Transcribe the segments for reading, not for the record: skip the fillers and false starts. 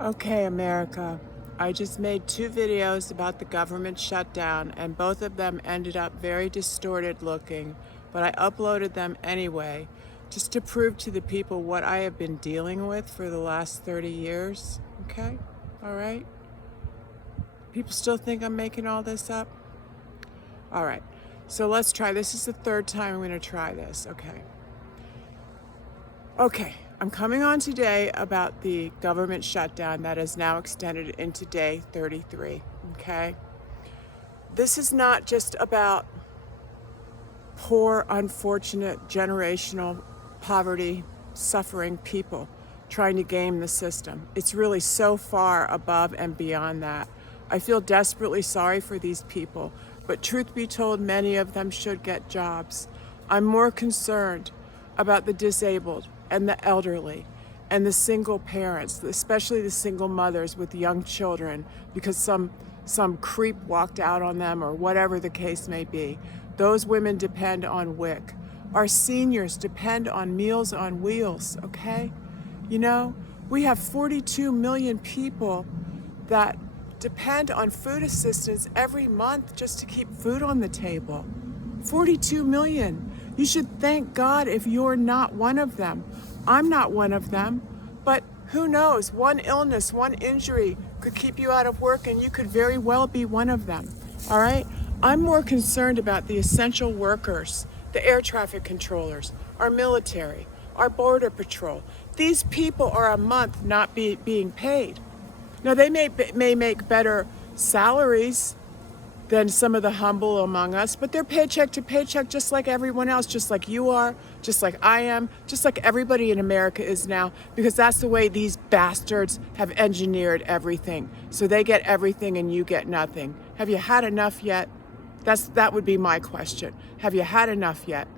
Okay, America. I just made 2 videos about the government shutdown, and both of them ended up very distorted looking, but I uploaded them anyway, just to prove to the people what I have been dealing with for the last 30 years. Okay? All right? People still think I'm making all this up? All right. So let's try. This is the third time I'm going to try this. Okay, I'm coming on today about the government shutdown that is now extended into day 33, okay? This is not just about poor, unfortunate, generational, poverty, suffering people trying to game the system. It's really so far above and beyond that. I feel desperately sorry for these people, but truth be told, many of them should get jobs. I'm more concerned about the disabled and the elderly and the single parents, especially the single mothers with young children, because some creep walked out on them or whatever the case may be. Those women depend on WIC. Our seniors depend on Meals on Wheels, okay? You know, we have 42 million people that depend on food assistance every month just to keep food on the table. 42 million. You should thank God if you're not one of them. I'm not one of them, but who knows? One illness, one injury could keep you out of work, and you could very well be one of them. All right? I'm more concerned about the essential workers, the air traffic controllers, our military, our border patrol. These people are a month not being paid. Now, they may make better salaries than some of the humble among us, but they're paycheck to paycheck just like everyone else, just like you are, just like I am, just like everybody in America is now, because that's the way these bastards have engineered everything. So they get everything and you get nothing. Have you had enough yet? That would be my question. Have you had enough yet?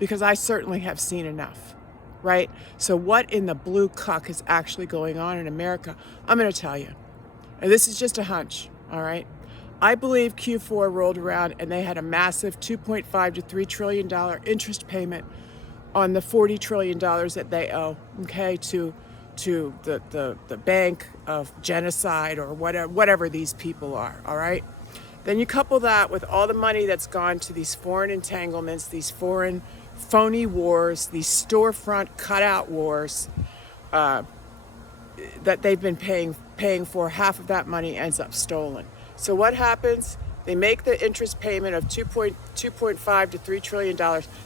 Because I certainly have seen enough, right? So what in the blue cuck is actually going on in America? I'm going to tell you. And this is just a hunch, all right? I believe Q4 rolled around and they had a massive $2.5 to $3 trillion interest payment on the $40 trillion that they owe, okay, to the bank of genocide or whatever these people are, all right? Then you couple that with all the money that's gone to these foreign entanglements, these foreign phony wars, these storefront cutout wars that they've been paying for. Half of that money ends up stolen. So what happens? They make the interest payment of $2.5 to $3 trillion.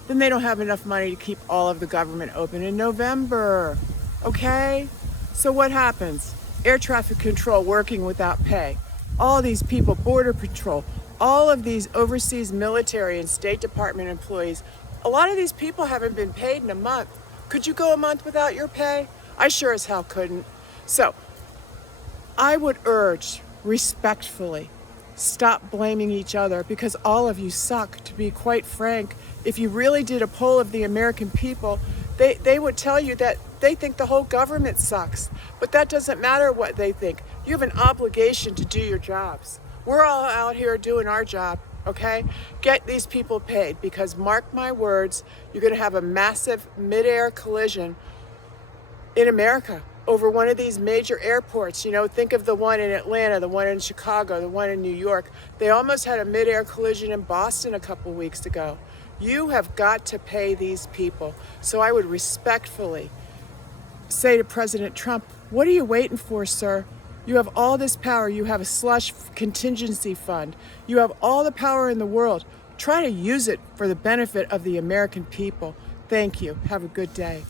Then they don't have enough money to keep all of the government open in November. Okay? So what happens? Air traffic control working without pay. All these people, border patrol, all of these overseas military and State Department employees, a lot of these people haven't been paid in a month. Could you go a month without your pay? I sure as hell couldn't. So I would urge, respectfully, stop blaming each other, because all of you suck, to be quite frank. If you really did a poll of the American people, they would tell you that they think the whole government sucks. But that doesn't matter what they think. You have an obligation to do your jobs. We're all out here doing our job, okay? Get these people paid, because mark my words, you're gonna have a massive mid-air collision in America over one of these major airports. You know, think of the one in Atlanta, the one in Chicago, the one in New York. They almost had a mid-air collision in Boston a couple weeks ago. You have got to pay these people. So I would respectfully say to President Trump, what are you waiting for, sir? You have all this power. You have a slush contingency fund. You have all the power in the world. Try to use it for the benefit of the American people. Thank you. Have a good day.